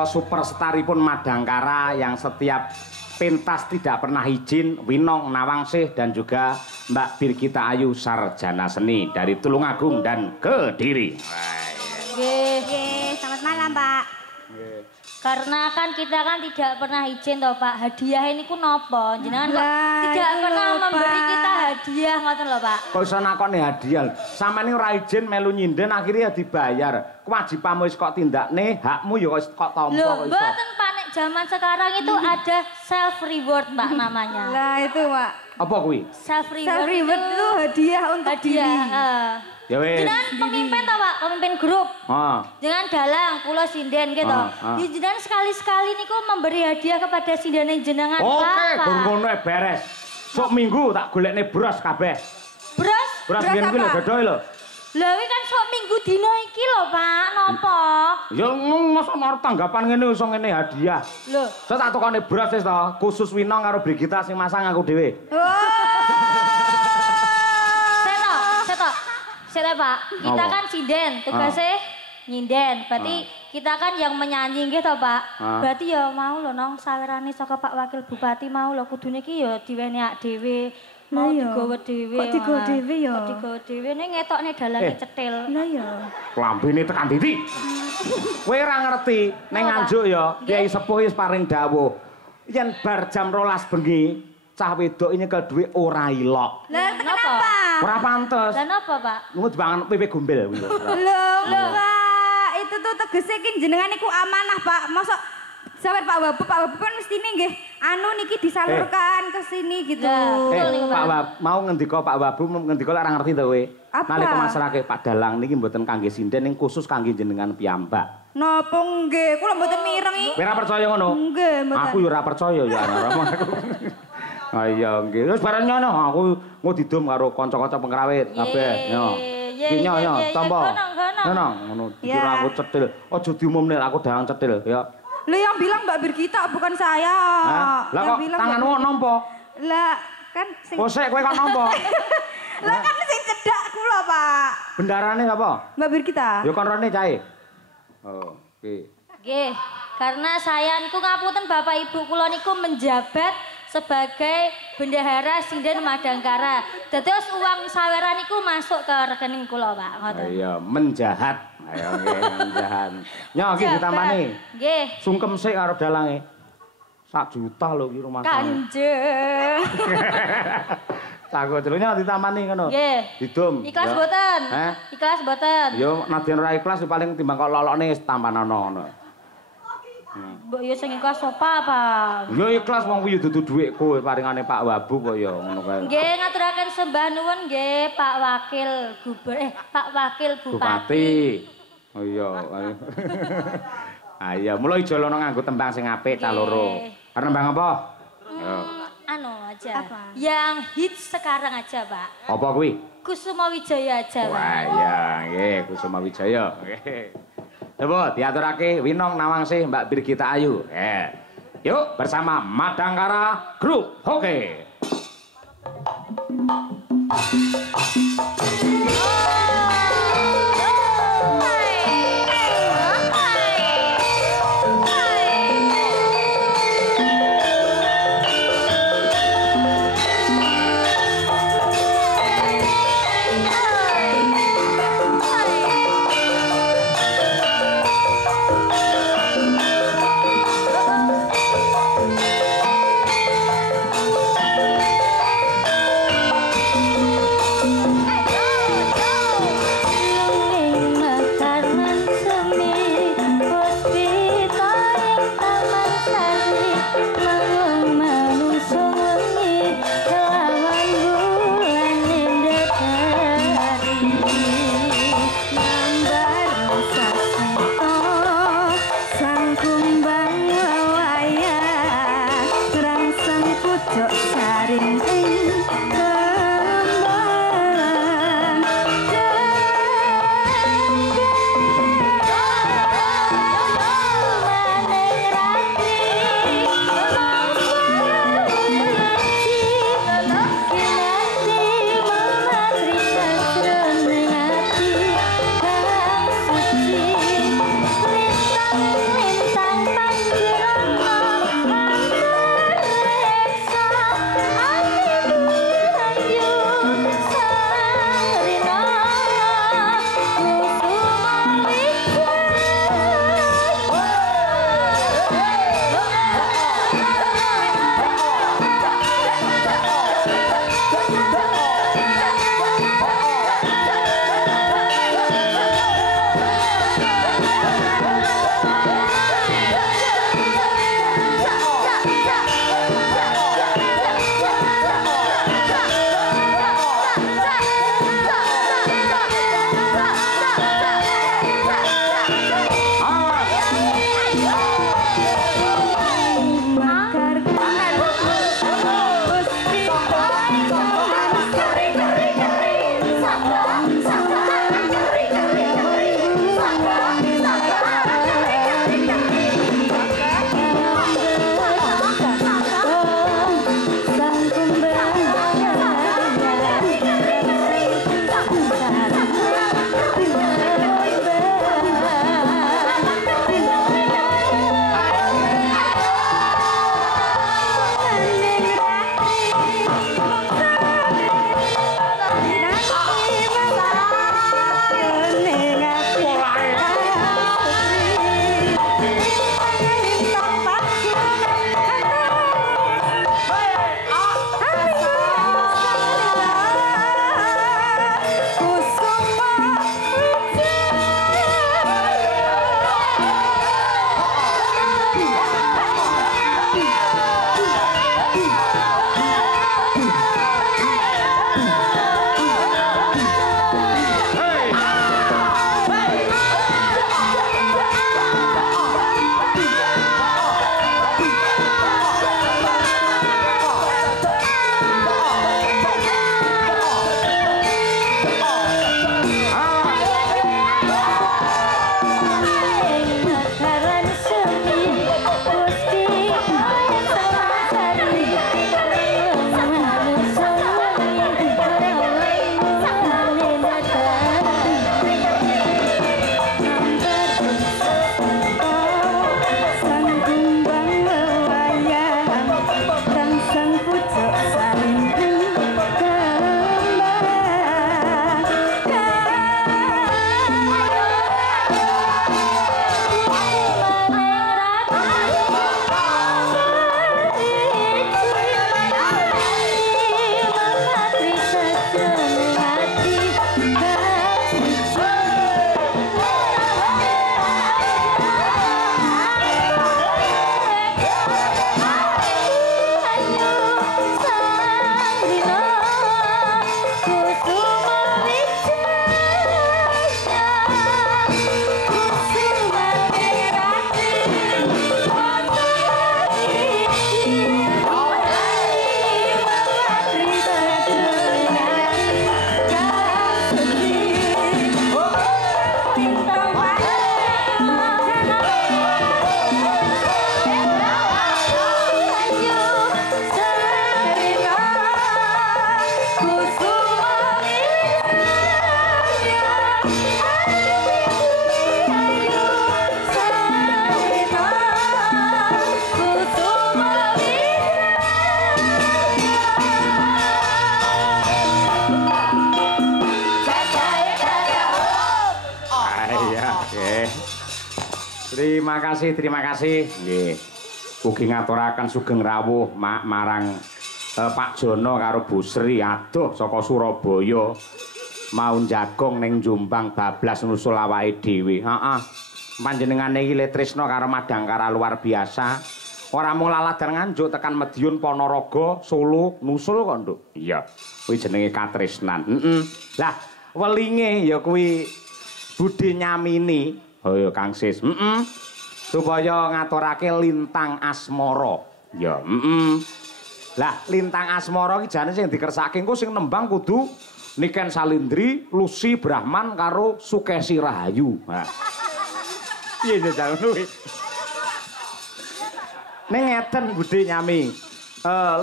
Superstaripun Madangkara yang setiap pentas tidak pernah izin, Winong Nawangsih dan juga Mbak Birgita Ayu sarjana seni dari Tulungagung dan Kediri. Nggih, selamat malam, Pak. Karena kan kita kan tidak pernah izin toh Pak, hadiah ini ku nopo? Jenengan kok tidak pernah memberi kita hadiah ngoten lho Pak. Kok iso nakoni hadiah? Sampeyan ora izin melu nyinden akhirnya dibayar. Kewajibanmu wis kok tindakne, hakmu ya kok tampa kok iso. Lho, mboten Pak, nek zaman sekarang itu ada self reward Pak namanya. Lah itu Pak. Apa kuwi? Self reward. Self reward itu hadiah untuk diri. Ya wis. Jenengan pemimpin toh Pak, pemimpin grup. Jangan dalang kula sinden gitu. Ya jenengan sekali-sekali niku memberi hadiah kepada sindene jenengan Pak. Oke, gur ngono beres. Sok minggu tak golekne bros kabeh. Bros? Bros biyen kuwi lho gadohe lho. Lah kuwi kan sok minggu dina iki lho Pak, napa? Ya mosok arep tanggapan ngene iso ngene hadiah. Lho, saya tak tukane bros wis to, khusus Winong karo Brigita sing masang aku dhewe. Seto Pak, kita kan sinden, tugasnya nyinden. Berarti kita kan yang menyanyi gitu Pak. Berarti ya mau lho nong sawerane saka Pak Wakil Bupati mau lho kudune iki ya diweni ak dhewe. Mau digawa dhewe. Kok digawa dhewe ya? Kok digawa dhewe ning ngetokne dalange cetil. Lah ya. Lambene tekan titik. Kowe ora ngerti ning Nganjuk ya, Kiai Sepuh wis paring dawuh. Yen bar jam 12 bengi cah wedok ini ke duwe ora ilok. Lah kenapa? Ora pantes. Lah napa, Pak? Ngono dibangun pipi gombel kuwi. Lho, Pak, itu tuh tegese ki jenengan niku amanah, Pak. Mosok sahabat Pak Wabu kan mestine nggih anu niki disalurkan ke sini gitu. Pak Wabu mau ngendika Pak Wabu ngendika ora ngerti to kowe. Nalika masrake Pak Dalang niki mboten kangge sinden ning khusus kangge jenengan piyambak. Napa nggih, kula mboten mirengi. Kowe ora percaya ngono? Nggih, mboten. Aku yo ora percaya ya aku. Iya nggih. Wis bareng nyono aku ngudidum karo kanca-kanca pengrawit kabeh. Yo. Iki nyo tampa. Ngono dikira aku cetil. Aja diumumne aku Dalang cetil ya. Lho yang bilang Mbak Birgita bukan saya. Lah kok tanganmu nampa? Lah kan sing Kosek kowe kok nampa? Lah kan sing cedak kula, Pak. Bendarane apa? Mbak Birgita. Ya kon rene cahe. Oh, oke. Nggih, karena saya niku ngapunten Bapak Ibu kula niku menjabat sebagai bendahara sinden Madangkara. Dados uang saweran niku masuk ke rekening kula, Pak. Ngoten. Iya, menjahat. Ayo nggih, menjahat. Nyo iki ditamani. Nggih. Sungkem sik karo dalange. 1 juta lho iki rumah saya. Kanjeng. Takut celuknya ditamani ngono. Nggih. Didum. Ikhlas mboten? Ikhlas mboten? Yo nadyan ora ikhlas paling timbang kok lolokne tampanana ngono. Mbok yo sing ikhlas sapa, Pak? Yo ikhlas wong kuwi dudu dhuwitku paringane Pak Wabu kok ya ngono kae. Nggih ngaturaken sembah nuwun nggih Pak Wakil Pak Wakil Bupati. Oh iya. Ayo mulai jolono nganggo tembang sing apik ta loro. Arep nembang apa? Anu aja. Apa? Yang hits sekarang aja, Pak. Apa kuwi? Kusuma Wijaya aja, Pak. Wah iya, nggih Kusuma Wijaya. Nggih. Coba diaturake Winong Nawangsih Mbak Birgita Ayu. Yuk bersama Madangkara Group. Oke. Terima kasih. Nggih. Ugi ngaturaken sugeng rawuh marang Pak Jono karo Bu Sri adoh saka Surabaya. Mau jagong ning Jombang bablas nusul awake dhewe. Heeh. Panjenengane iki le tresna karo Madangkara luar biasa. Ora mung laladan Nganjuk tekan Madiun Ponorogo, Solo, nusul kok, Nduk. Iya. Kuwi jenenge katresnan. Lah, welinge ya kuwi budhe nyamini. Oh ya Kang Sis. Supaya ngaturake lintang asmara. Ya, Lah, lintang asmara iki jane sing dikersake engko sing nembang kudu Niken Salindri, Lucy Brahman karo Sukesi Rahayu. Nah. Piye jajal kuwi? Ning ngeten budhe nyami.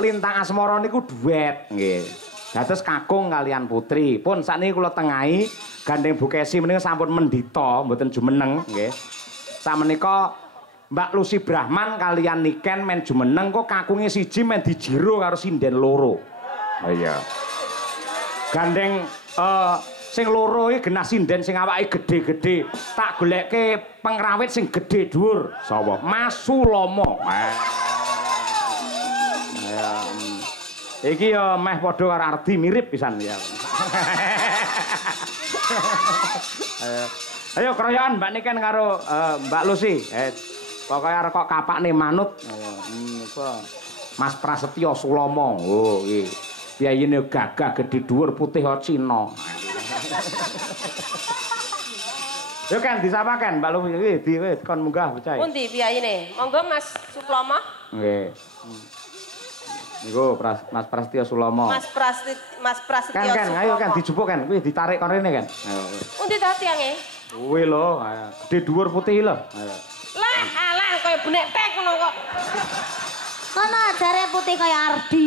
Lintang asmara niku duet nggih. Dados kakung kalian putri. Pun sakniki kula tengahi gandeng Bu Kesi menika sampun mendita, mboten jumeneng nggih. Samenika Mbak Lucy Brahman kalian Niken men jumeneng kok kakunge siji men dijiro karo sinden loro. Oh iya. Gandeng sing loro iki genah sinden sing awake gedhe-gedhe. Tak goleke pengrawit sing gedhe dhuwur. Sapa? Mas Sulomo. Iki ya meh padha karo Ardi mirip pisan ya. Ayo kroyokan Mbak Niken karo Mbak Lucy. Pokoknya arep kok kapakne manut. Mas Prasetyo Sulomo. Oh iki. Piyayine gagah gedhe dhuwur putih Cina. Yo kan disapa kan Mbak Lucy iki kon munggah bocah. Pundi piyayine? Monggo Mas Sulomo. Nggih. Niku Mas Prasetyo Sulomo. Mas Prasetyo Sulomo. Kan, ayo kan dijupuk kan, kuwi ditarik kon rene kan. Pundi ta tiange? Kuwi lho, gedhe dhuwur putih lho. Lah, alah kaya benek tek ngono kok. Ngono jare putih kaya Ardi.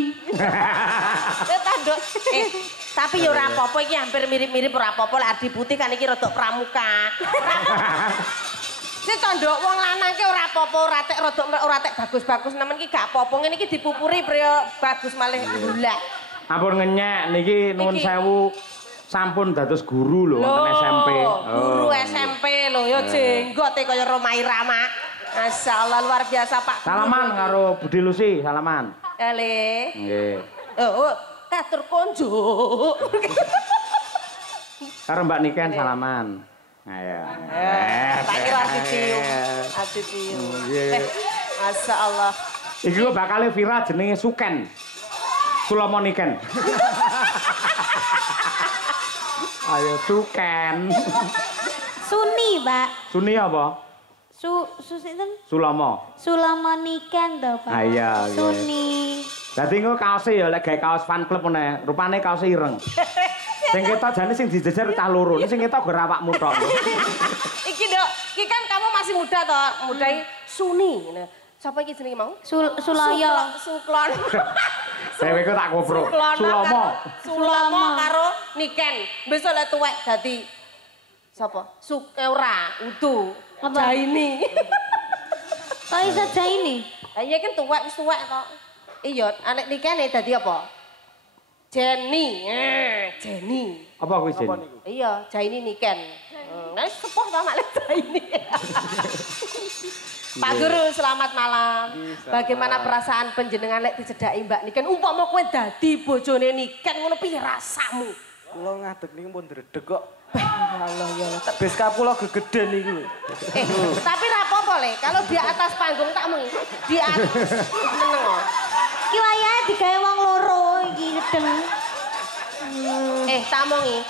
Tapi ya ora apa-apa iki hampir mirip-mirip ora apa-apa lek Ardi putih kan iki rada pramuka. Sing tandha wong lanang ki ora apa-apa, ora tek bagus-bagus nemen iki gak apa-apa. Ngene iki dipupuri priya bagus malih gula. Ampun ngenyek niki nuwun sewu. Sampun dados guru lho wonten SMP. Guru SMP lho ya jenggote kaya Roma Irama. Masyaallah luar biasa Pak. Salaman karo Budi Lucy, salaman. Le. Nggih. Oh, katur konjo. Karo Mbak Niken salaman. Ayo. Tak kira dicium. Dicium. Masyaallah. Iki kok bakal viral jenenge Suken. Sulomo Niken. Ayo Suken. Suni, Pak. Suni apa? Sinten? Sulomo. Sulomo Niken to, Pak. Iya. Suni. Dadi engko kaose ya lek gawe kaos fan club meneh, rupane kaose ireng. Sing ketok jane sing dijejer cah loro, sing ketok go awakmu tok. Iki Dok, iki kan kamu masih muda toh, mudai Suni. Siapa iki jenenge mau? Suloyo. Suklon. Dewe tak kopro. Sulomo karo Niken. Besok lek tuwek dadi sapa? Sukeura, Udu, Jaini. Kok iso Jaini? Lah iya kan tuwek wis tuwek kok. Iya, anek Niken dadi apa? Jenny. Jenny. Apa kuwi Jenny? Iya, Jaini Niken. Nah, sepuh ta mak Jaini. Pak Guru, selamat malam. Bagaimana perasaan panjenengan lek dicedhaki Mbak Niken? Umpama kowe dadi bojone Niken ngono piye rasamu? Kula ngadeg niku pun dredeg kok. Allah ya. Bes kula gegeden niku. Tapi ra apa-apa Le, kalau di atas panggung tak mung. Di atas meneng kok. Ki wayahe digawe wong loro iki gedeng. Tamongi.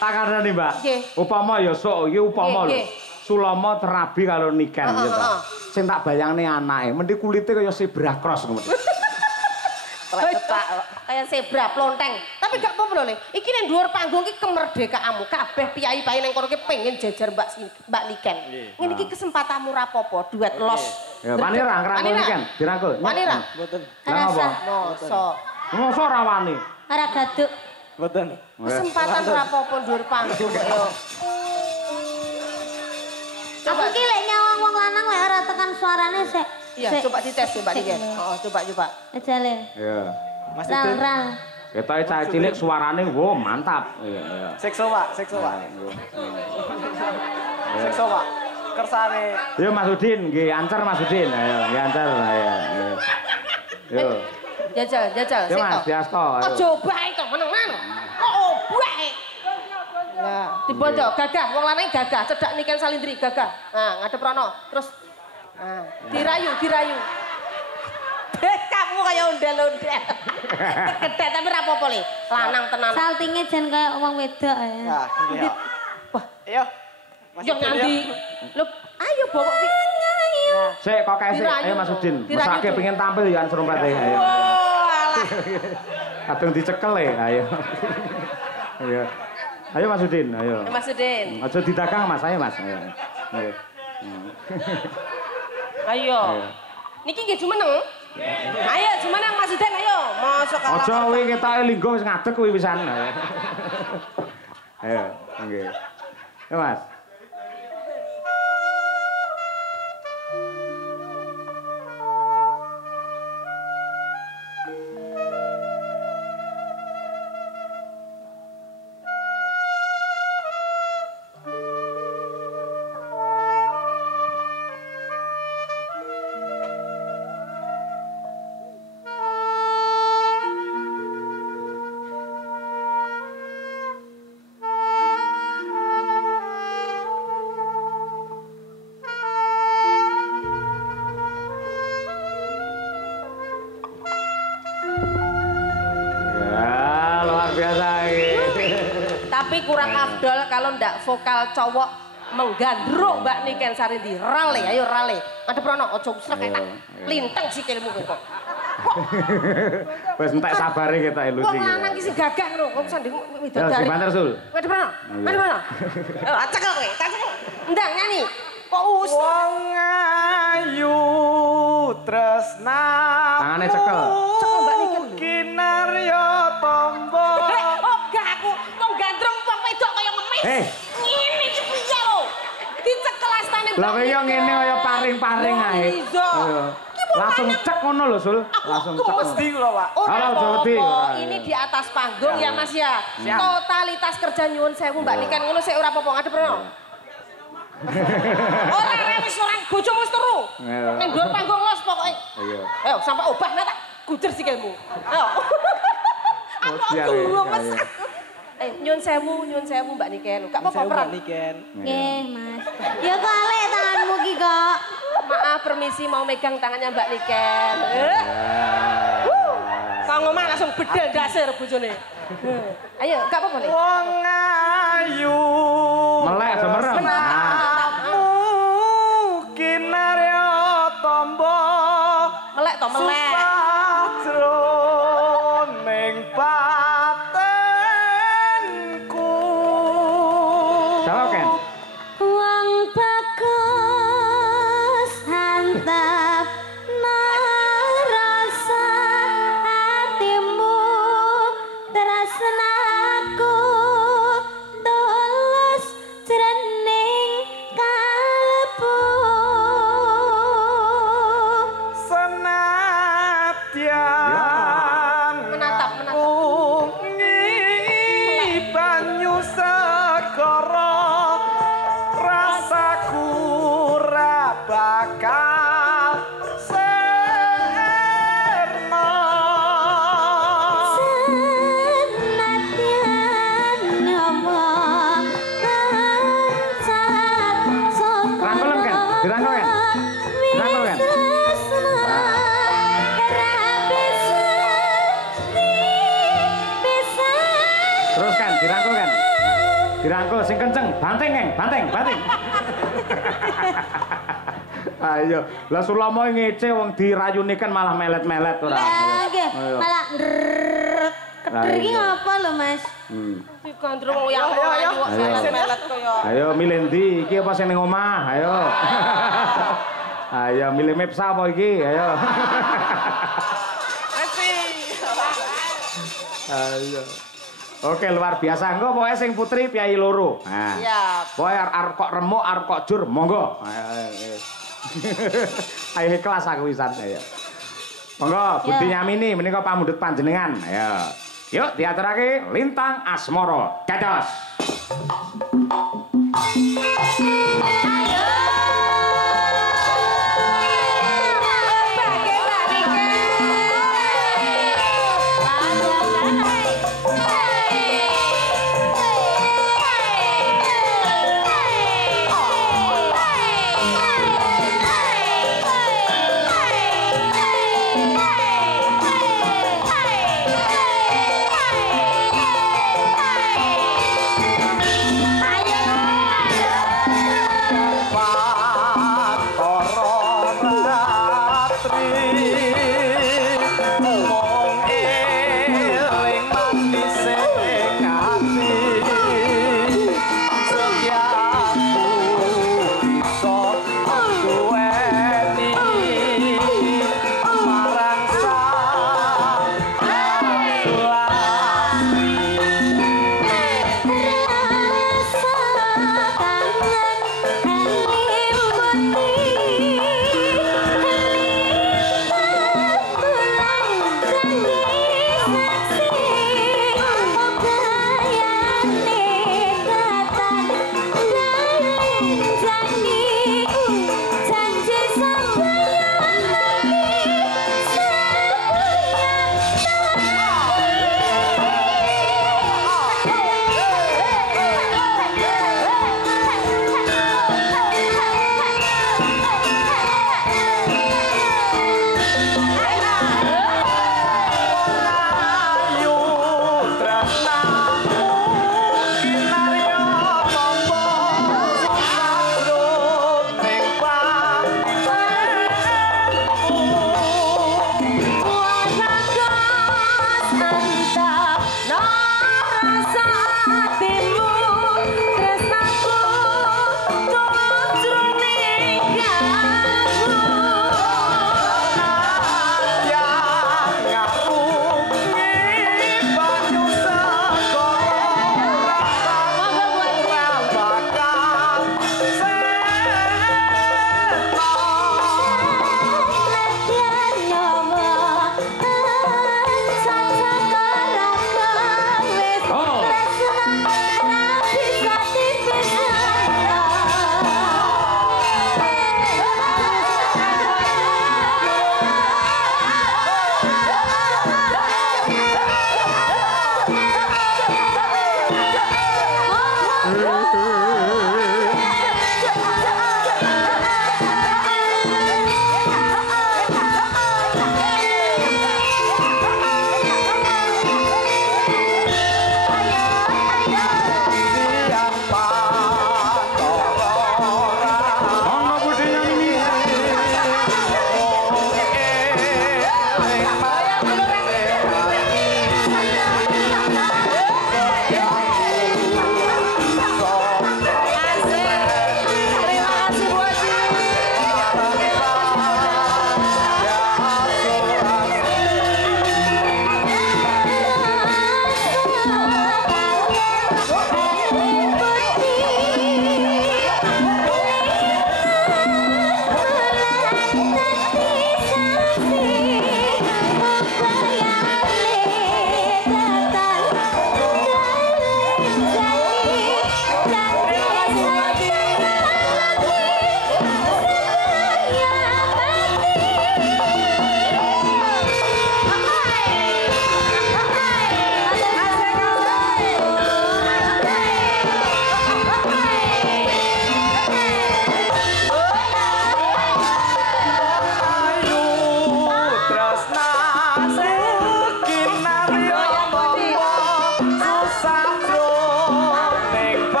Tak kandhani, Mbak. Upama ya sok iki upama lho. Sulomo terabi karo Niken gitu. Sing tak bayangne anake, mendhi kulite kaya zebra cross ngono. Kayak zebra plonteng. Tapi gak apa-apa lho, iki ning dhuwur panggung iki kemerdekaanmu. Kabeh piyai-piyai ning kono ki pengen jejer Mbak Niken. Ngene iki kesempatanmu ra apa-apa, duet los. Ya, wani ra ngrangkul Niken, dirangkul. Wani ra? Mboten. Kenapa? Mosok ra wani. Ora gaduk. Mboten. Kesempatan ra apa-apa dhuwur panggung kok yo. Aku ki lek nyawang wong lanang lek ora tekan suarane sik. Iya, coba dites Mbak Niken. Oh, coba. Ejale. Iya. Mas Udin. Ral. Ketoke cah cilik suarane wo mantap. Iya. Sekso, Pak. Sekso, Pak. Sekso, Pak. kersane. Yo Mas Udin, nggih ancer Mas Udin. Ayo, nggih ancer. Ayo. Yo. Jajal. Yo Mas, diasto. Aja bae to menengan. Kok bae. Nah, dibondo gagah, wong lanang gagah, cedak niken salindri gagah. Nah, ngadep rono. Terus dirayu. Kamu kayak ondel-ondel. Gede tapi ra apa-apa le. Lanang tenan. Saltingnya jan kayak wong wedok ya. Nah, iya. Wah, ayo. Yo nyandi. Lho, ayo bawa pi. Sik kok kae sik. Ayo Mas Udin. Mesake pengen tampil ya serompete. Ayo. Alah. Kadung dicekel ya, ayo. Ayo. Ayo Mas Udin, ayo. Mas Udin. Aja didagang Mas, ayo Mas. Ayo. Ayo. Niki nggih jumeneng. Ayo jumeneng Mas Udin ayo. Mosok kalah. Aja kuwi ketoke linggo wis ngadeg kuwi pisan. Ayo, nggih. Ayo Mas. Tapi kurang afdol kalau ndak vokal cowok menggandruk Mbak Niken Sarindi. Rale, ayo rale. Ada prono, ojo usrek enak. Linteng sikilmu kok. Wes entek sabare kita ilusi. Wong lanang ki sing gagah ngono, wong sanding widodari. Ya, si Banter Sul. Ada prono. Ada prono. Cekel kowe, cekel. Ndang nyanyi. Kok usrek. Wong ayu tresna. Tangane cekel. Cekel Mbak Niken. Kinarya tombo. Ngene iki piye lho? Dicekel astane. Lah kaya ngene kaya paring-paring ae. Langsung cek ngono lho, Sul. Langsung cek. Mesti kula, Pak. Ora apa-apa. Ini di atas panggung ya, Mas ya. Totalitas kerja nyuwun sewu Mbak Niken ngono sik ora apa-apa ngadep rono. Ora wis orang bojomu wis turu. Ning dhuwur panggung los pokoke. Ayo sampai obah tak gujer sikilmu. Ayo. Aku Mas. Nyun sewu Mbak Niken. Gak apa-apa perang. Mbak Niken. Nggih, Mas. Ya kok alek tanganmu ki kok. Maaf, permisi mau megang tangannya Mbak Niken. Kang omah langsung bedel dasar bojone. Ayo, gak apa-apa nih. Wong ayu. Melek semerem. Kinarya tombo. Melek to melek. Jroning patenku. Jawab Ken. Wong bagus hantap rasa hatimu tresnaku tulus jroning kalbu senadyan Menatap. banyu segara rasaku ra bakal serna senadyan nyawa lancar Rangkulan, Ken. Dirangkul, Ken. Dirangkul, Ken. Terus kan, dirangkul kan? Dirangkul sing kenceng, banting Keng, banting. Ayo, lah Sulama ngece wong dirayuni kan malah melet-melet ora. Nggih, malah keder iki ngapa lho, Mas? Digandrung yang ayu kok melet kaya. Ayo milih ndi? Iki apa sing ning omah? Ayo. Ayo milih Mepsa apa iki? Ayo. Ayo. Oke, luar biasa. Engko pokoke sing putri piyayi loro. Nah. Siap. Pokoke arep kok remuk, arep kok jur, monggo. Ayo. Ayo ikhlas aku wisan ayo. Monggo, Budi Nyamini menika pamundhut panjenengan. Ayo. Yuk diaturake Lintang Asmara. Dados. Ayo.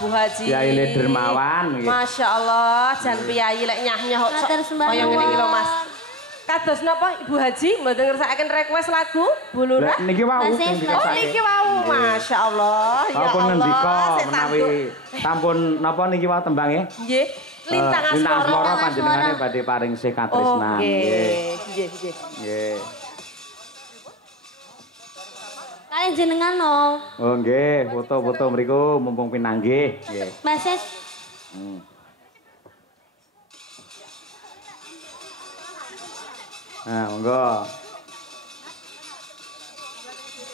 Bu Haji. Kiai Dermawan nggih. Masya Allah, jan piyayi lek nyah-nyah kaya ngene iki lho Mas. Kados napa Ibu Haji mboten ngersakaken request lagu Bu Lurah? Niki wau. Oh niki wau. Masya Allah. Ya Allah. Sampun ngendika menawi sampun napa niki wau tembange? Nggih. Lintang Asmara panjenengane badhe paring sih katresnan. Nggih. Nggih, nggih. Nggih. Kalian jenengan no. Oh nggih, foto-foto mriku mumpung pinanggih. Nggih. Mas Ses. Nah, monggo.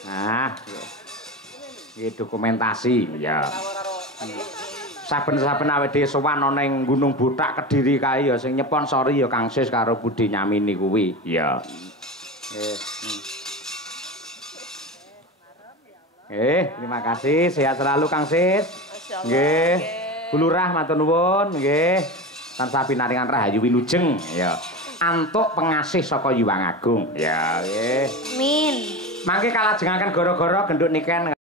Nah, iki dokumentasi ya. Saben-saben awake dhewe sowan ana ing Gunung Botak Kediri kae ya sing nyponsori ya Kang Sis karo Budi Nyamini kuwi. Ya. Terima kasih. Sehat selalu Kang Sis. Nggih. Bu Lurah matur nuwun nggih. Tansah pinaringan rahayu wilujeng ya. antuk pengasih saka Hyang Agung. Ya nggih. Min. Mangke kalajengaken gara-gara genduk niken